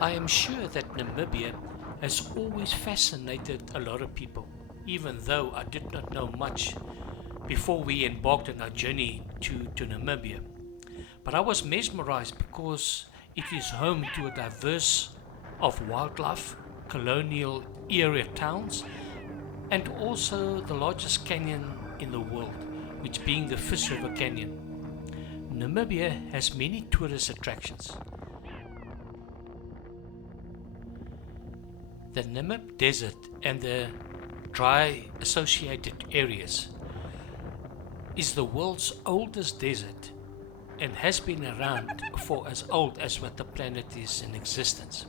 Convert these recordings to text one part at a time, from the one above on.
I am sure that Namibia has always fascinated a lot of people, even though I did not know much before we embarked on our journey to Namibia. But I was mesmerized because it is home to a diverse of wildlife, colonial area towns, and also the largest canyon in the world, which being the Fish River Canyon. Namibia has many tourist attractions. The Namib Desert and the dry associated areas is the world's oldest desert and has been around for as old as what the planet is in existence,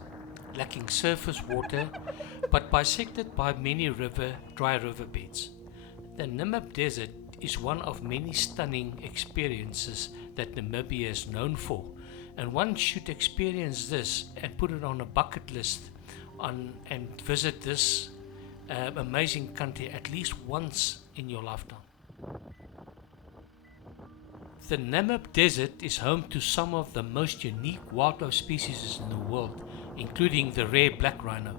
lacking surface water but bisected by many dry riverbeds. The Namib Desert is one of many stunning experiences that Namibia is known for, and one should experience this and put it on a bucket list and visit this amazing country at least once in your lifetime. The Namib Desert is home to some of the most unique wildlife species in the world, including the rare black rhino.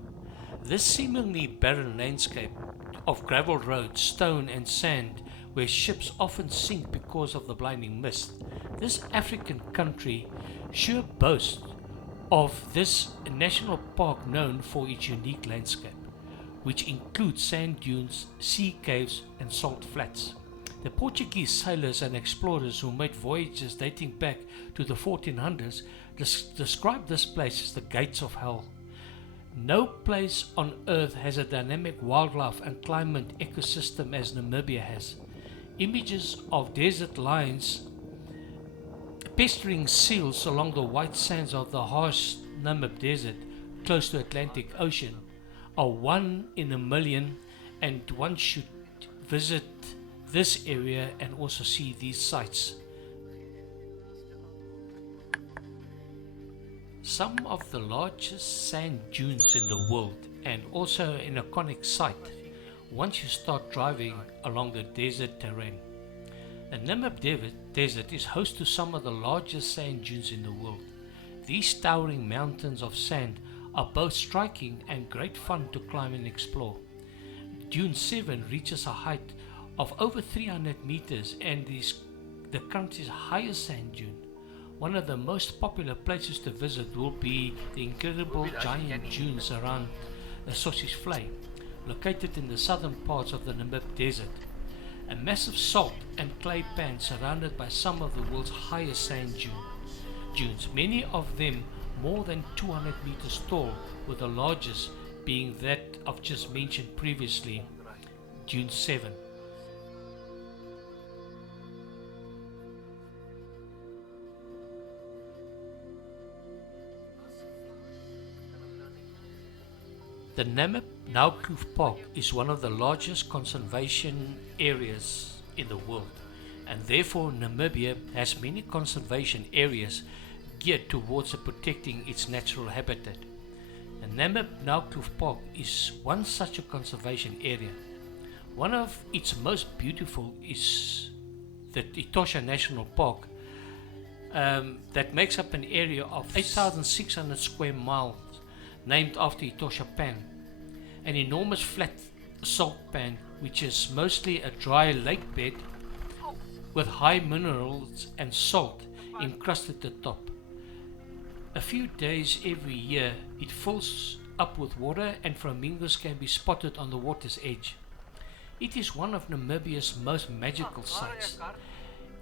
This seemingly barren landscape of gravel roads, stone and sand where ships often sink because of the blinding mist. This African country sure boasts of this national park known for its unique landscape, which includes sand dunes, sea caves and salt flats. The Portuguese sailors and explorers who made voyages dating back to the 1400s described this place as the gates of hell. No place on earth has a dynamic wildlife and climate ecosystem as Namibia has. Images of desert lions pestering seals along the white sands of the harsh Namib Desert close to Atlantic Ocean are one in a million, and one should visit this area and also see these sights. Some of the largest sand dunes in the world, and also an iconic site once you start driving along the desert terrain. The Namib Desert is host to some of the largest sand dunes in the world. These towering mountains of sand are both striking and great fun to climb and explore. Dune 7 reaches a height of over 300 meters and is the country's highest sand dune. One of the most popular places to visit will be the incredible giant dunes around the Sossusvlei, located in the southern parts of the Namib Desert. A massive salt and clay pan surrounded by some of the world's highest sand dunes, many of them more than 200 meters tall, with the largest being that I've just mentioned previously, Dune 7. The Namib Naukluft Park is one of the largest conservation areas in the world, and therefore Namibia has many conservation areas geared towards protecting its natural habitat. The Namib Naukluft Park is one such a conservation area. One of its most beautiful is the Etosha National Park, that makes up an area of 8,600 square miles, named after Etosha Pan, an enormous flat salt pan which is mostly a dry lake bed with high minerals and salt encrusted at the top. A few days every year it fills up with water and flamingos can be spotted on the water's edge. It is one of Namibia's most magical sites.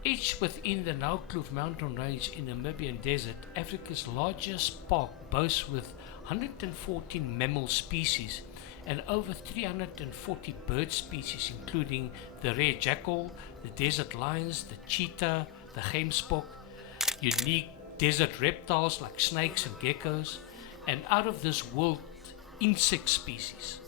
Each within the Naukluft mountain range in Namibian desert, Africa's largest park boasts with 114 mammal species and over 340 bird species, including the rare jackal, the desert lions, the cheetah, the gemsbok, unique desert reptiles like snakes and geckos, and out of this world insect species.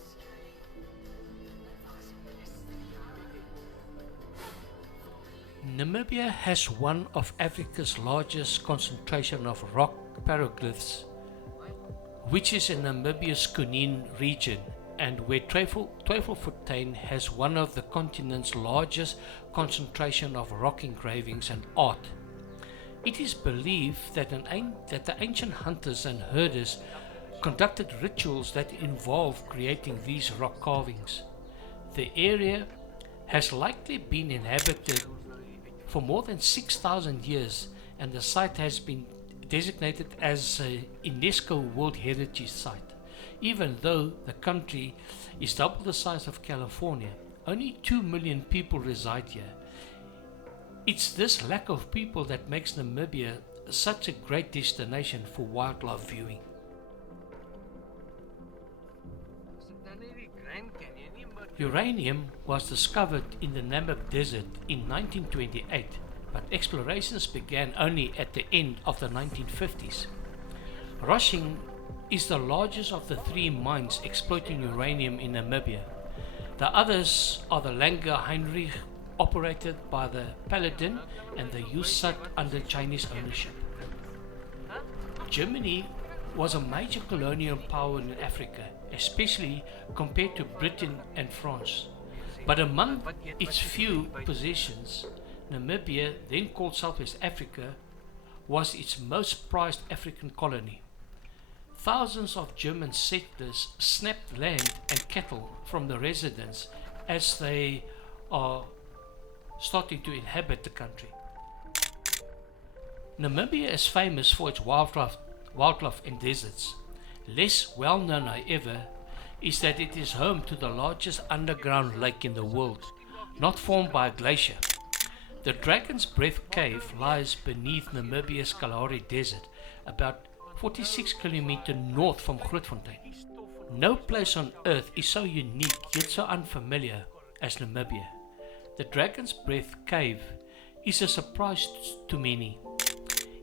Namibia has one of Africa's largest concentration of rock petroglyphs, which is in Namibia's Colonial region, and where Tweefontein has one of the continent's largest concentration of rock engravings and art. It is believed that the ancient hunters and herders conducted rituals that involve creating these rock carvings. The area has likely been inhabited for more than 6,000 years, and the site has been designated as a UNESCO World Heritage Site. Even though the country is double the size of California, only 2 million people reside here. It's this lack of people that makes Namibia such a great destination for wildlife viewing. Uranium was discovered in the Namib Desert in 1928, but explorations began only at the end of the 1950s. Rushing is the largest of the three mines exploiting uranium in Namibia. The others are the Langer Heinrich, operated by the Paladin, and the USAT under Chinese ownership. Germany was a major colonial power in Africa, especially compared to Britain and France. But among its few possessions, Namibia, then called Southwest Africa, was its most prized African colony. Thousands of German settlers snapped land and cattle from the residents as they are starting to inhabit the country. Namibia is famous for its wildlife and deserts. Less well known, however, is that it is home to the largest underground lake in the world, not formed by a glacier. The Dragon's Breath Cave lies beneath Namibia's Kalahari Desert, about 46 kilometers north from Grootfontein. No place on earth is so unique yet so unfamiliar as Namibia. The Dragon's Breath Cave is a surprise to many.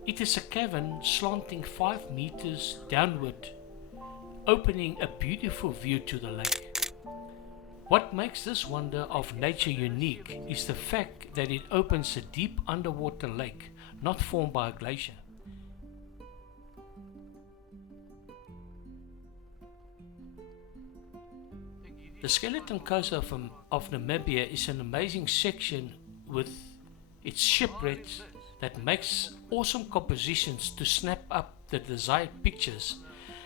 It is a cavern slanting 5 meters downward, opening a beautiful view to the lake. What makes this wonder of nature unique is the fact that it opens a deep underwater lake, not formed by a glacier. The Skeleton Coast of Namibia is an amazing section with its shipwrecks that makes awesome compositions to snap up the desired pictures,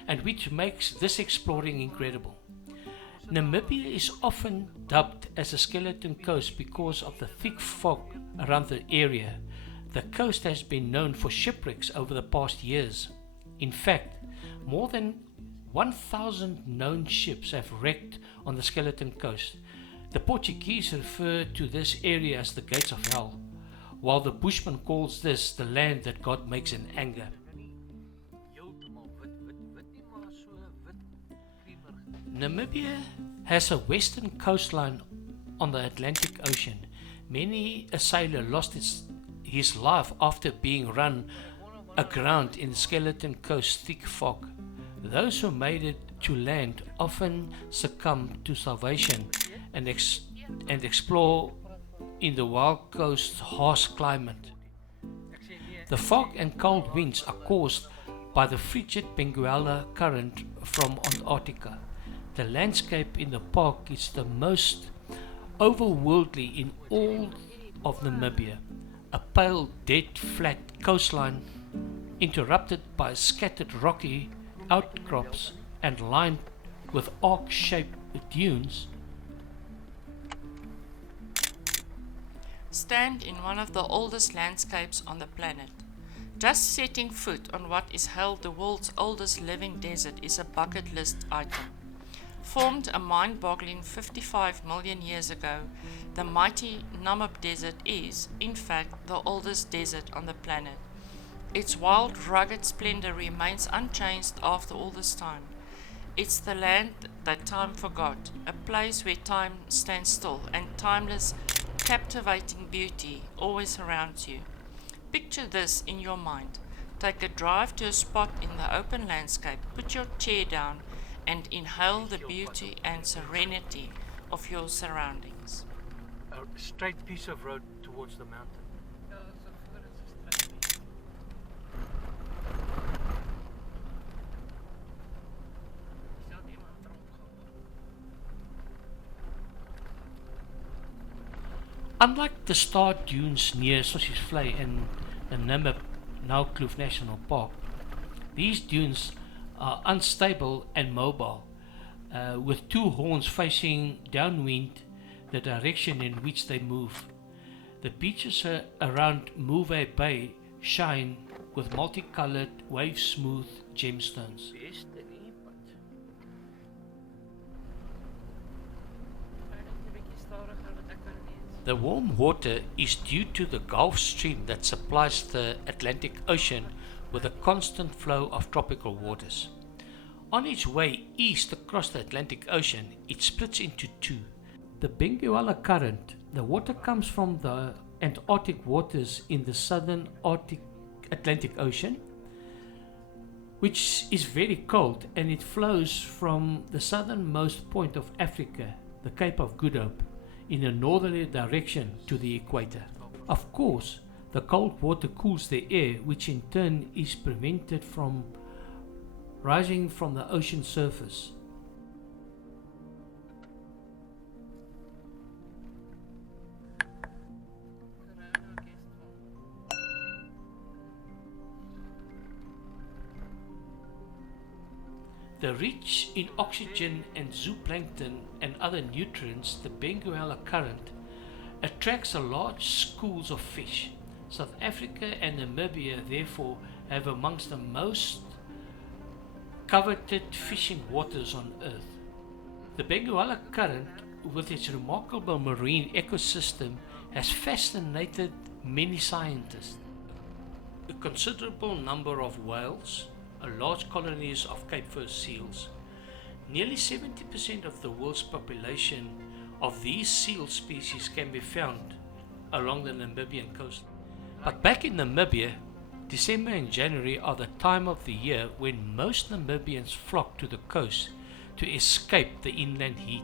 and which makes this exploring incredible. Namibia is often dubbed as a skeleton coast because of the thick fog around the area. The coast has been known for shipwrecks over the past years. In fact, more than 1,000 known ships have wrecked on the Skeleton Coast. The Portuguese refer to this area as the gates of hell, while the Bushman calls this the land that God makes in anger. Namibia has a western coastline on the Atlantic Ocean. Many a sailor lost his life after being run aground in the Skeleton Coast thick fog. Those who made it to land often succumb to starvation and explore in the wild coast's harsh climate. The fog and cold winds are caused by the frigid Benguela current from Antarctica. The landscape in the park is the most overworldly in all of Namibia. A pale, dead, flat coastline interrupted by scattered rocky outcrops and lined with arc-shaped dunes. Stand in one of the oldest landscapes on the planet. Just setting foot on what is held the world's oldest living desert is a bucket list item. Formed a mind-boggling 55 million years ago, the mighty Namib Desert is, in fact, the oldest desert on the planet. Its wild, rugged splendor remains unchanged after all this time. It's the land that time forgot, a place where time stands still and timeless, captivating beauty always surrounds you. Picture this in your mind. Take a drive to a spot in the open landscape, put your chair down, and inhale the beauty and serenity of your surroundings. A straight piece of road towards the mountain. Unlike the star dunes near Sossusvlei and the Namib Naukluft National Park, these dunes are unstable and mobile, with two horns facing downwind the direction in which they move. The beaches around Move Bay shine with multicolored, wave-smooth gemstones. The warm water is due to the Gulf Stream that supplies the Atlantic Ocean with a constant flow of tropical waters. On its way east across the Atlantic Ocean, it splits into two. The Benguela Current, the water comes from the Antarctic waters in the southern Atlantic Ocean, which is very cold, and it flows from the southernmost point of Africa, the Cape of Good Hope, in a northerly direction to the equator. Of course, the cold water cools the air, which in turn is prevented from rising from the ocean surface. The rich in oxygen and zooplankton and other nutrients, the Benguela Current attracts a large schools of fish. South Africa and Namibia therefore have amongst the most coveted fishing waters on earth. The Benguela Current, with its remarkable marine ecosystem, has fascinated many scientists. A considerable number of whales, large colonies of Cape Fur seals. Nearly 70% of the world's population of these seal species can be found along the Namibian coast. But back in Namibia, December and January are the time of the year when most Namibians flock to the coast to escape the inland heat.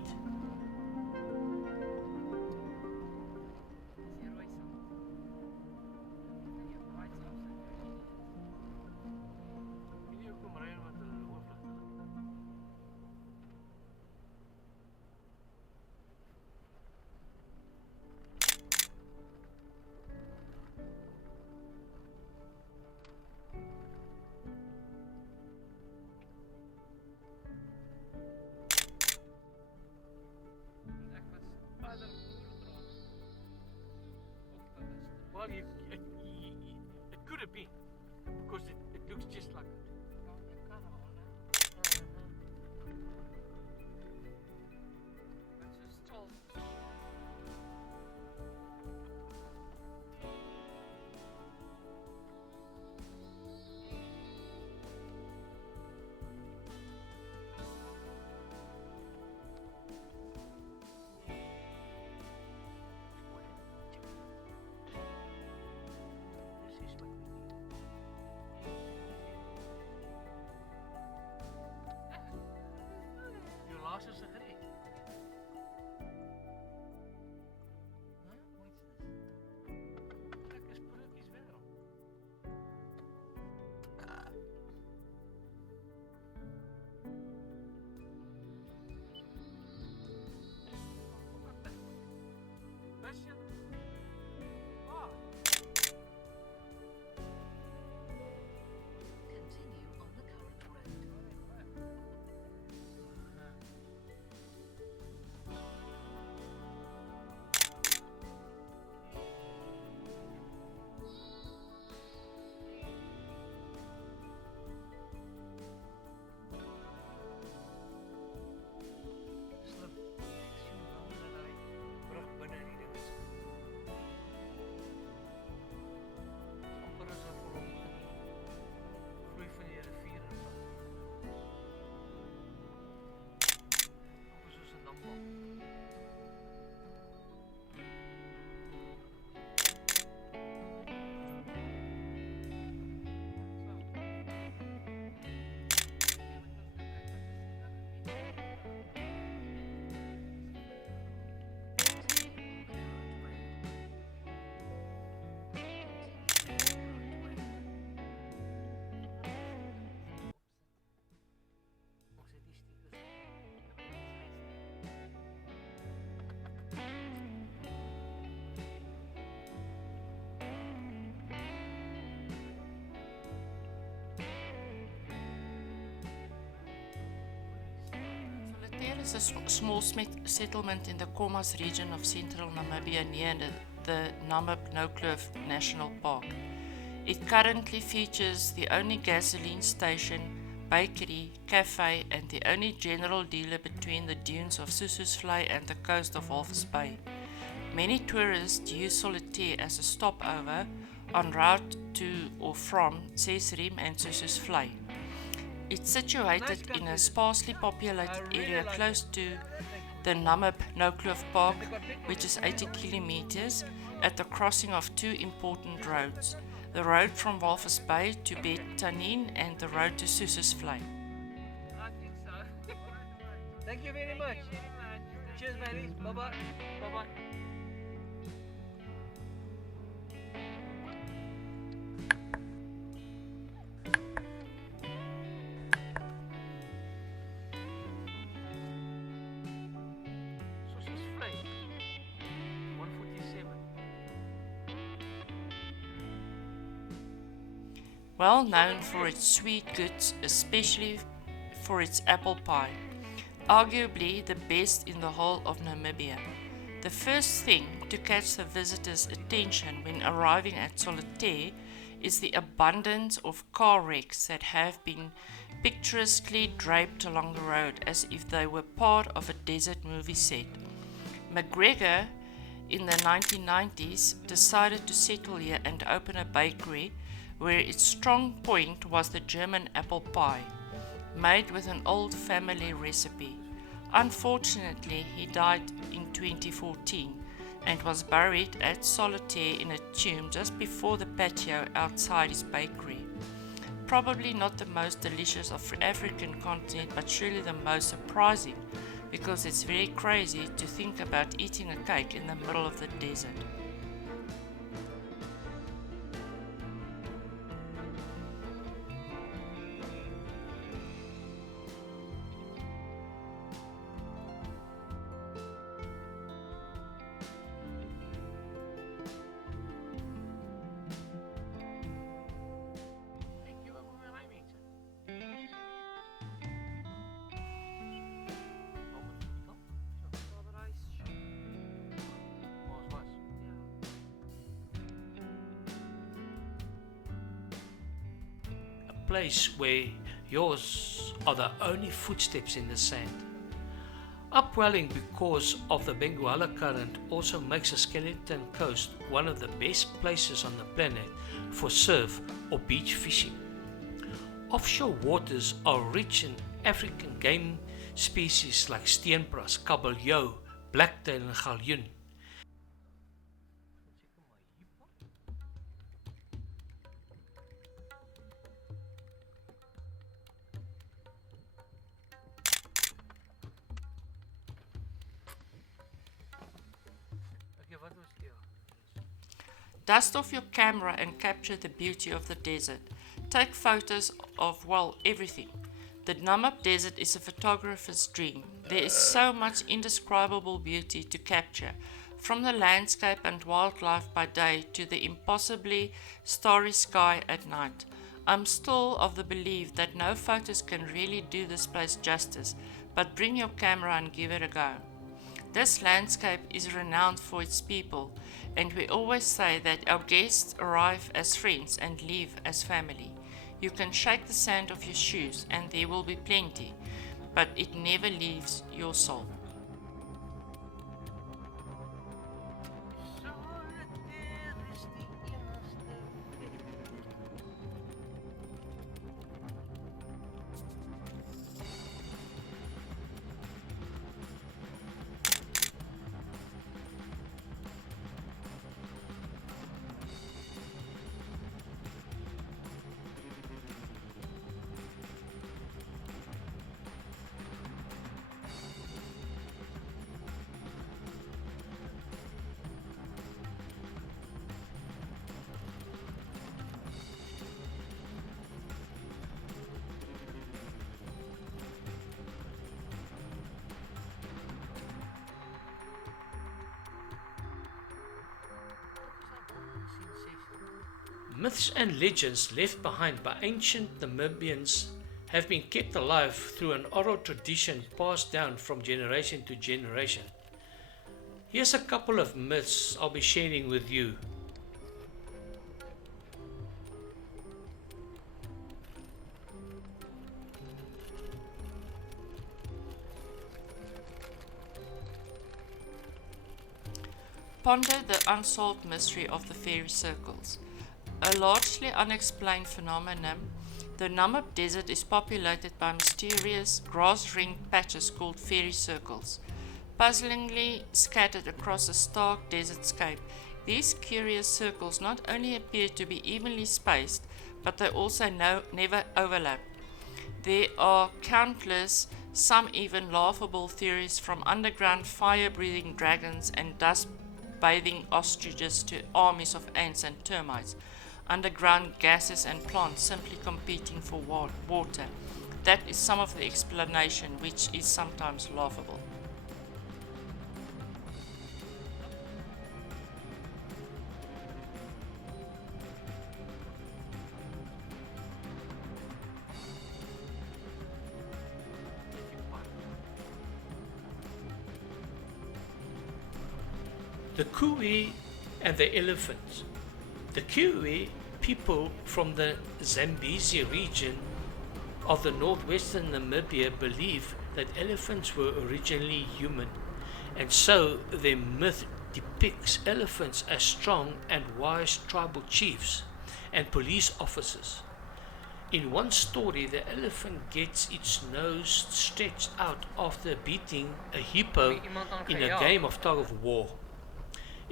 Well, it could have been, because it looks just like it. Solitaire is a small settlement in the Khomas region of central Namibia near the Namib National Park. It currently features the only gasoline station, bakery, cafe, and the only general dealer between the dunes of Sossusvlei and the coast of Walvis Bay. Many tourists use Solitaire as a stopover en route to or from Sesriem and Sossusvlei. It's situated in a sparsely populated area close to the Namib Park, which is 80 kilometers at the crossing of two important roads, the road from Walvis Bay to Bet Tanin and the road to Sossusvlei. I think so. Thank you very much. Cheers, ladies. Bye-bye. Bye-bye. Sossusvlei. 147. Well known for its sweet goods, especially for its apple pie, arguably the best in the whole of Namibia. The first thing to catch the visitor's attention when arriving at Solitaire is the abundance of car wrecks that have been picturesquely draped along the road as if they were part of a desert movie set. McGregor, in the 1990s, decided to settle here and open a bakery where its strong point was the German apple pie, made with an old family recipe. Unfortunately, he died in 2014 and was buried at Solitaire in a tomb just before the patio outside his bakery. Probably not the most delicious of African continent, but surely the most surprising, because it's very crazy to think about eating a cake in the middle of the desert. Place where yours are the only footsteps in the sand. Upwelling because of the Benguela current also makes the Skeleton Coast one of the best places on the planet for surf or beach fishing. Offshore waters are rich in African game species like steenbras, kabeljou, blacktail and galjoen. Dust off your camera and capture the beauty of the desert. Take photos of, well, everything. The Namib Desert is a photographer's dream. There is so much indescribable beauty to capture, from the landscape and wildlife by day to the impossibly starry sky at night. I'm still of the belief that no photos can really do this place justice, but bring your camera and give it a go. This landscape is renowned for its people, and we always say that our guests arrive as friends and leave as family. You can shake the sand off your shoes and there will be plenty, but it never leaves your soul. Myths and legends left behind by ancient Namibians have been kept alive through an oral tradition passed down from generation to generation. Here's a couple of myths I'll be sharing with you. Ponder the unsolved mystery of the fairy circles. A largely unexplained phenomenon, the Namib desert is populated by mysterious grass-ringed patches called fairy circles. Puzzlingly scattered across a stark desertscape, these curious circles not only appear to be evenly spaced, but they also never overlap. There are countless, some even laughable theories, from underground fire-breathing dragons and dust-bathing ostriches to armies of ants and termites, underground gases and plants simply competing for water. That is some of the explanation, which is sometimes laughable. The Kui and the elephants. The Kui people from the Zambezi region of the northwestern Namibia believe that elephants were originally human, and so their myth depicts elephants as strong and wise tribal chiefs and police officers. In one story, the elephant gets its nose stretched out after beating a hippo in a game of tug of war.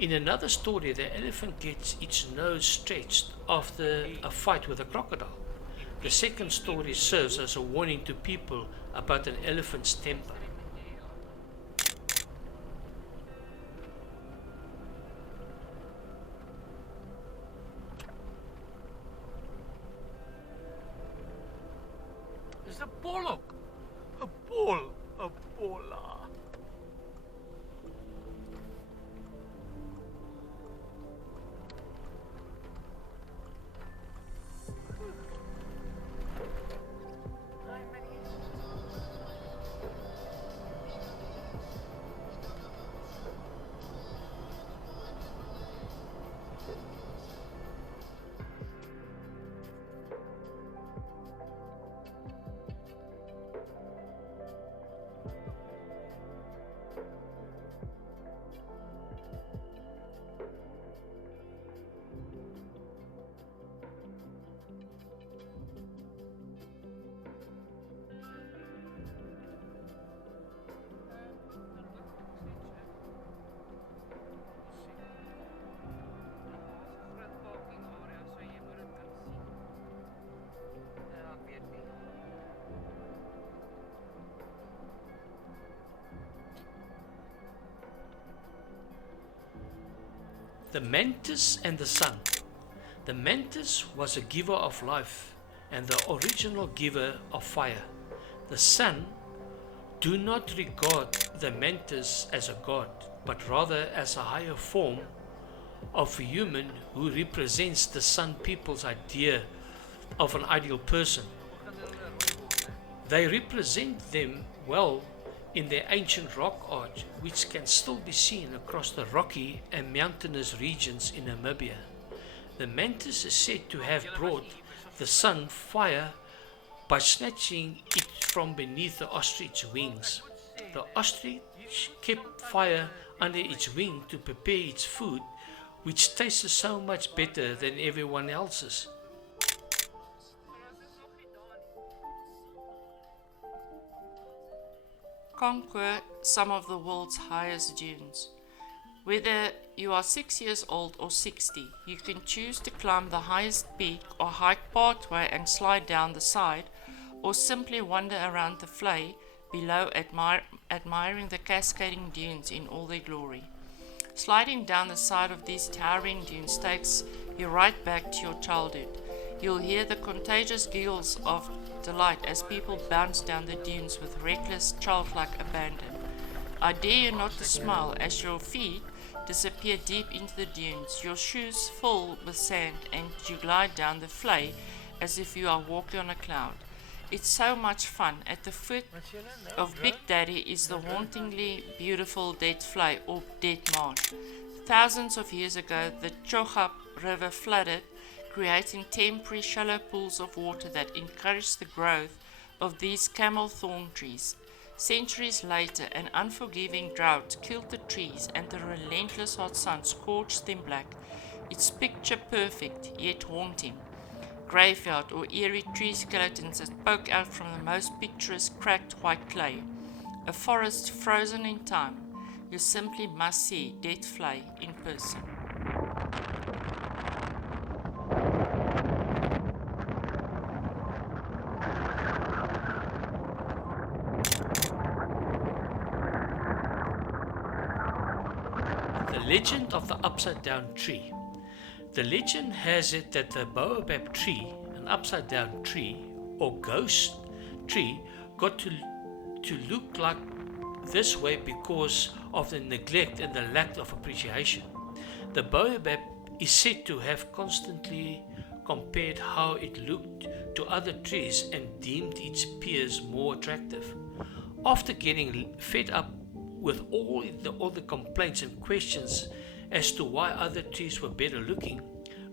In another story, the elephant gets its nose stretched after a fight with a crocodile. The second story serves as a warning to people about an elephant's temper. It's a bullock. A bull. A bulla. The mantis and the sun. The mantis was a giver of life and the original giver of fire. The sun, do not regard the mantis as a god, but rather as a higher form of a human who represents the sun people's idea of an ideal person. They represent them well in their ancient rock art, which can still be seen across the rocky and mountainous regions in Namibia. The mantis is said to have brought the sun fire by snatching it from beneath the ostrich's wings. The ostrich kept fire under its wing to prepare its food, which tasted so much better than everyone else's. Conquer some of the world's highest dunes. Whether you are 6 years old or 60, you can choose to climb the highest peak or hike partway and slide down the side, or simply wander around the vlei below admiring the cascading dunes in all their glory. Sliding down the side of these towering dunes takes you right back to your childhood. You'll hear the contagious giggles of delight as people bounce down the dunes with reckless, childlike abandon. I dare you not to smile as your feet disappear deep into the dunes, your shoes full with sand, and you glide down the vlei as if you are walking on a cloud. It's so much fun. At the foot of Big Daddy is the hauntingly beautiful Deadvlei or Dead Marsh. Thousands of years ago, the Chochap River flooded, creating temporary shallow pools of water that encouraged the growth of these camel thorn trees. Centuries later, an unforgiving drought killed the trees and the relentless hot sun scorched them black. It's picture perfect, yet haunting. Graveyard or eerie tree skeletons that poke out from the most picturesque cracked white clay. A forest frozen in time. You simply must see Deadvlei in person. The legend of the upside down tree. The legend has it that the baobab tree, an upside down tree or ghost tree, got to look like this way because of the neglect and the lack of appreciation. The baobab is said to have constantly compared how it looked to other trees and deemed its peers more attractive. After getting fed up with all the complaints and questions as to why other trees were better looking,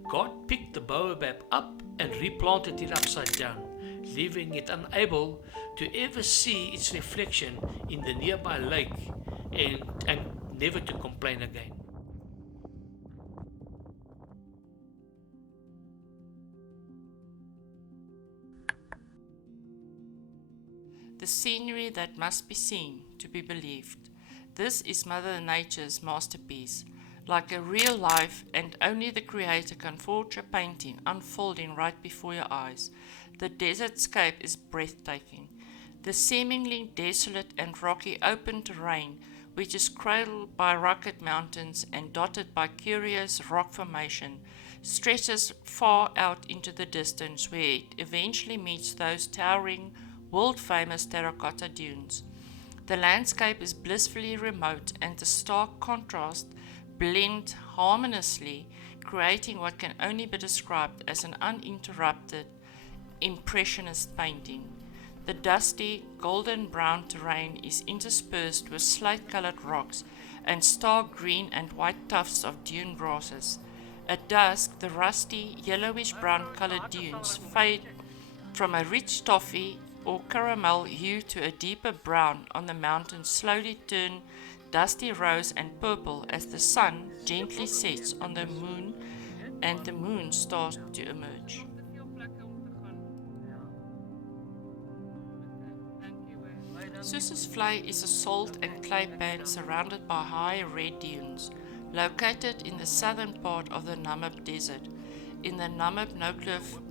God picked the baobab up and replanted it upside down, leaving it unable to ever see its reflection in the nearby lake and never to complain again. The scenery that must be seen to be believed. This is Mother Nature's masterpiece. Like a real life, and only the creator can forge a painting unfolding right before your eyes. The Desertscape is breathtaking. The seemingly desolate and rocky open terrain, which is cradled by rugged mountains and dotted by curious rock formation, stretches far out into the distance where it eventually meets those towering, world-famous terracotta dunes. The landscape is blissfully remote, and the stark contrast blend harmoniously, creating what can only be described as an uninterrupted impressionist painting. The dusty, golden brown terrain is interspersed with slate-colored rocks and stark green and white tufts of dune grasses. At dusk, the rusty, yellowish brown colored dunes fade from a rich toffee or caramel hue to a deeper brown on the mountains, slowly turn dusty rose and purple as the sun gently sets on the moon and the moon starts to emerge. Sossusvlei is a salt and clay pan surrounded by high red dunes, located in the southern part of the Namib Desert, in the Namib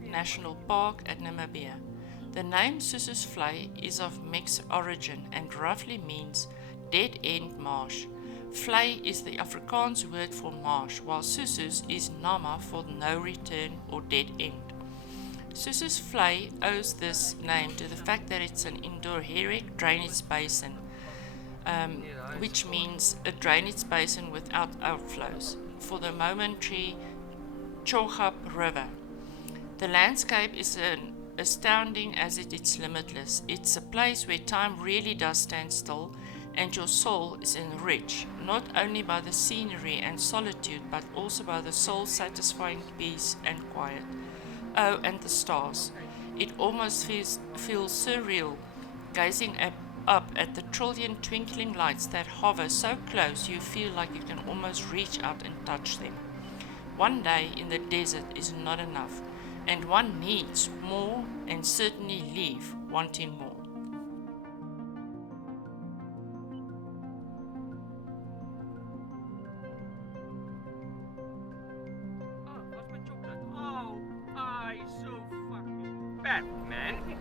National Park at Namibia. The name Sossusvlei is of mixed origin and roughly means dead end marsh. Vlei is the Afrikaans word for marsh, while Sossus is Nama for no return or dead end. Sossusvlei owes this name to the fact that it's an endorheic drainage basin, which means a drainage basin without outflows, for the momentary Chochap River. The landscape is astounding as it is limitless. It's a place where time really does stand still, and your soul is enriched not only by the scenery and solitude, but also by the soul-satisfying peace and quiet. Oh, and the stars. It almost feels surreal, gazing up at the trillion twinkling lights that hover so close you feel like you can almost reach out and touch them. One day in the desert is not enough, and one needs more and certainly leave wanting more. Oh, what's my chocolate? Oh, I so fucking fat, man.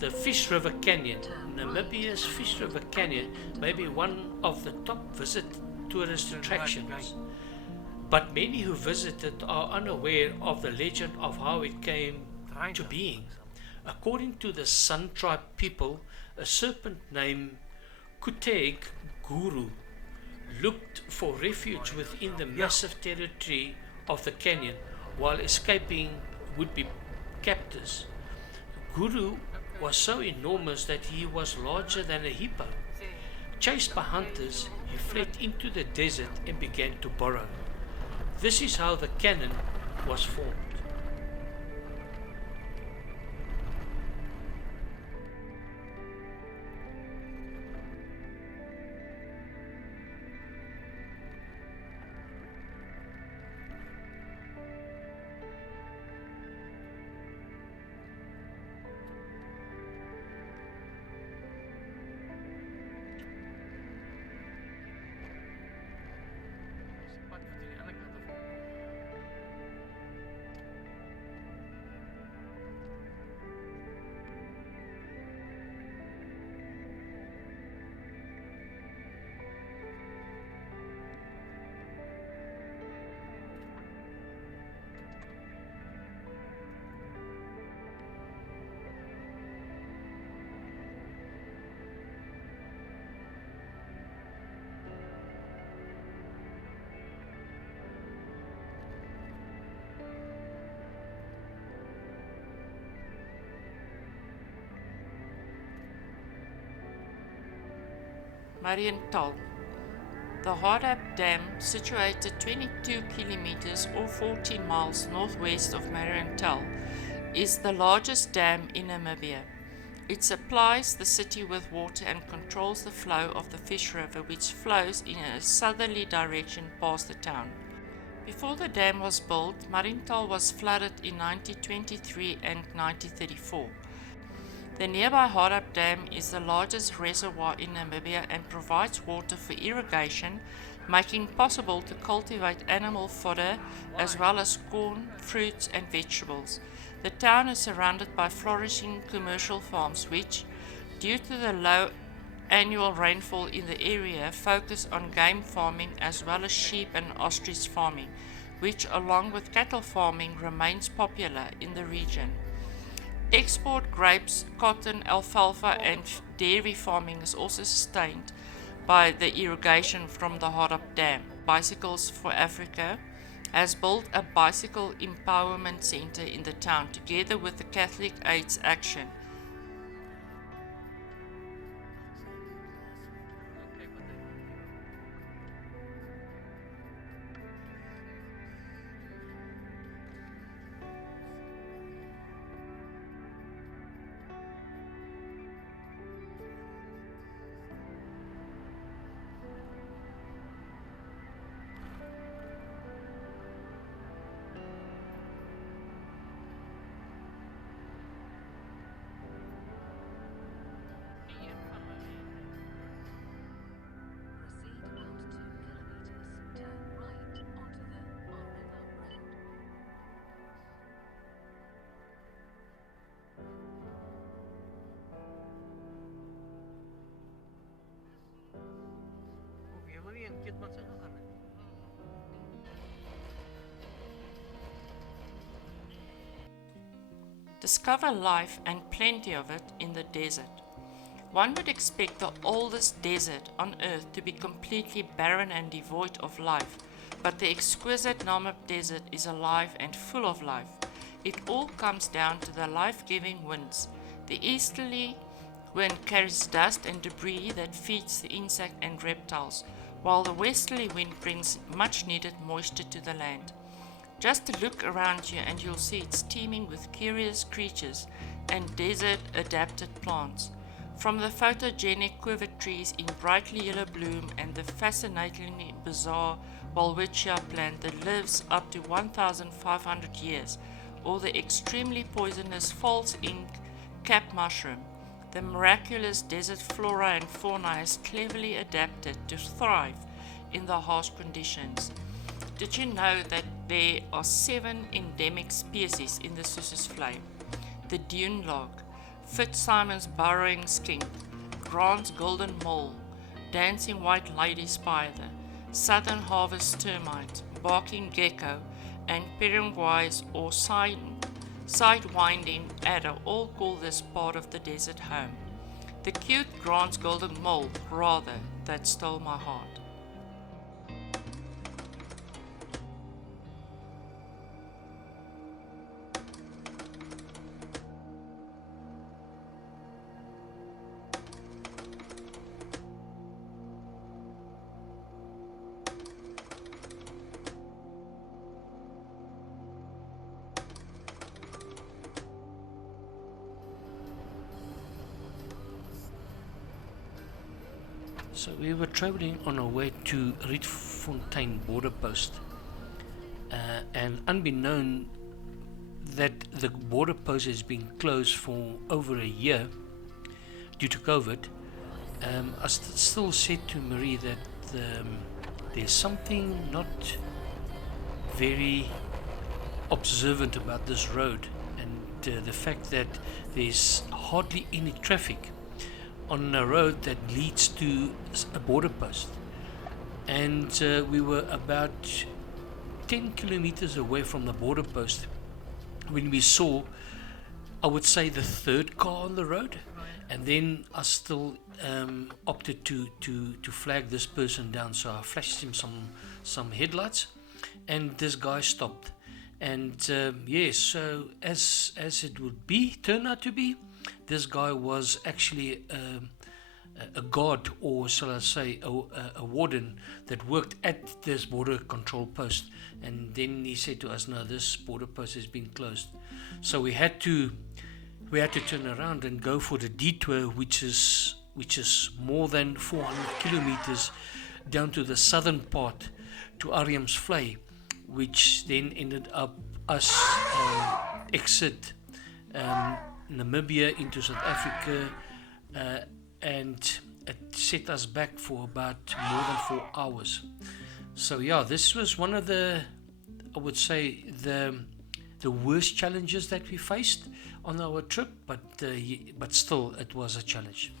The Fish River Canyon. Namibia's Fish River Canyon may be one of the top visit tourist attractions, but many who visit it are unaware of the legend of how it came to being. According to the Sun tribe people, a serpent named Kuteg Guru looked for refuge within the massive territory of the canyon while escaping would-be captors. Guru was so enormous that he was larger than a hippo. Chased by hunters, he fled into the desert and began to burrow. This is how the canyon was formed. Mariental. The Hardap Dam, situated 22 kilometers or 14 miles northwest of Mariental, is the largest dam in Namibia. It supplies the city with water and controls the flow of the Fish River, which flows in a southerly direction past the town. Before the dam was built, Mariental was flooded in 1923 and 1934. The nearby Hardap Dam is the largest reservoir in Namibia and provides water for irrigation, making it possible to cultivate animal fodder as well as corn, fruits and vegetables. The town is surrounded by flourishing commercial farms which, due to the low annual rainfall in the area, focus on game farming as well as sheep and ostrich farming, which along with cattle farming remains popular in the region. Export grapes, cotton, alfalfa and dairy farming is also sustained by the irrigation from the Hardap Dam. Bicycles for Africa has built a bicycle empowerment center in the town together with the Catholic AIDS Action. Discover life and plenty of it in the desert. One would expect the oldest desert on earth to be completely barren and devoid of life, but the exquisite Namib desert is alive and full of life. It all comes down to the life-giving winds. The easterly wind carries dust and debris that feeds the insect and reptiles, while the westerly wind brings much needed moisture to the land. Just look around you and you'll see it's teeming with curious creatures and desert-adapted plants. From the photogenic quiver trees in brightly yellow bloom and the fascinatingly bizarre Welwitschia plant that lives up to 1,500 years, or the extremely poisonous false ink cap mushroom, the miraculous desert flora and fauna is cleverly adapted to thrive in the harsh conditions. Did you know that there are 7 endemic species in the Sossusvlei? The dune log, Fitzsimon's burrowing skink, Grant's golden mole, dancing white lady spider, southern harvest termite, barking gecko, and Paraguay's or sidewinding adder all call this part of the desert home. The cute Grant's golden mole, rather, that stole my heart. So we were traveling on our way to Rietfontein border post, and unbeknown that the border post has been closed for over a year due to COVID, I still said to Marie that there's something not very observant about this road, and the fact that there's hardly any traffic on a road that leads to a border post. And we were about 10 kilometers away from the border post when we saw, I would say, the third car on the road. And then I still opted to flag this person down, so I flashed him some headlights, and this guy stopped. And yes, so as it would turn out to be, this guy was actually a guard, or shall I say a warden that worked at this border control post. And then he said to us, no, this border post has been closed. So we had to turn around and go for the detour, which is more than 400 kilometers down to the southern part to Sossusvlei, which then ended up us exit Namibia into South Africa, and it set us back for about more than 4 hours. So yeah, this was one of the, I would say, the worst challenges that we faced on our trip, but still it was a challenge.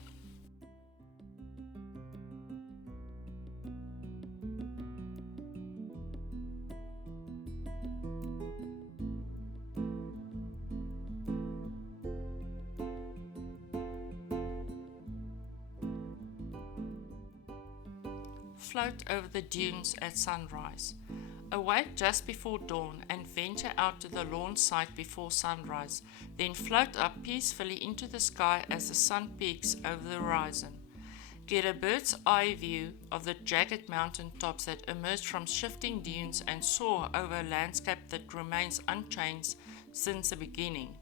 Float over the dunes at sunrise. Awake just before dawn and venture out to the launch site before sunrise, then float up peacefully into the sky as the sun peaks over the horizon. Get a bird's eye view of the jagged mountain tops that emerge from shifting dunes and soar over a landscape that remains unchanged since the beginning.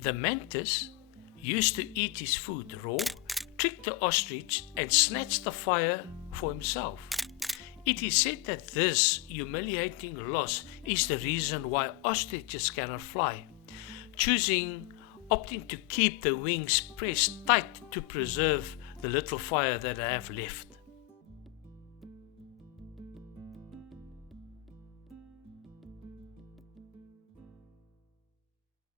The mantis used to eat his food raw, tricked the ostrich, and snatched the fire for himself. It is said that this humiliating loss is the reason why ostriches cannot fly, opting to keep the wings pressed tight to preserve the little fire that I have left.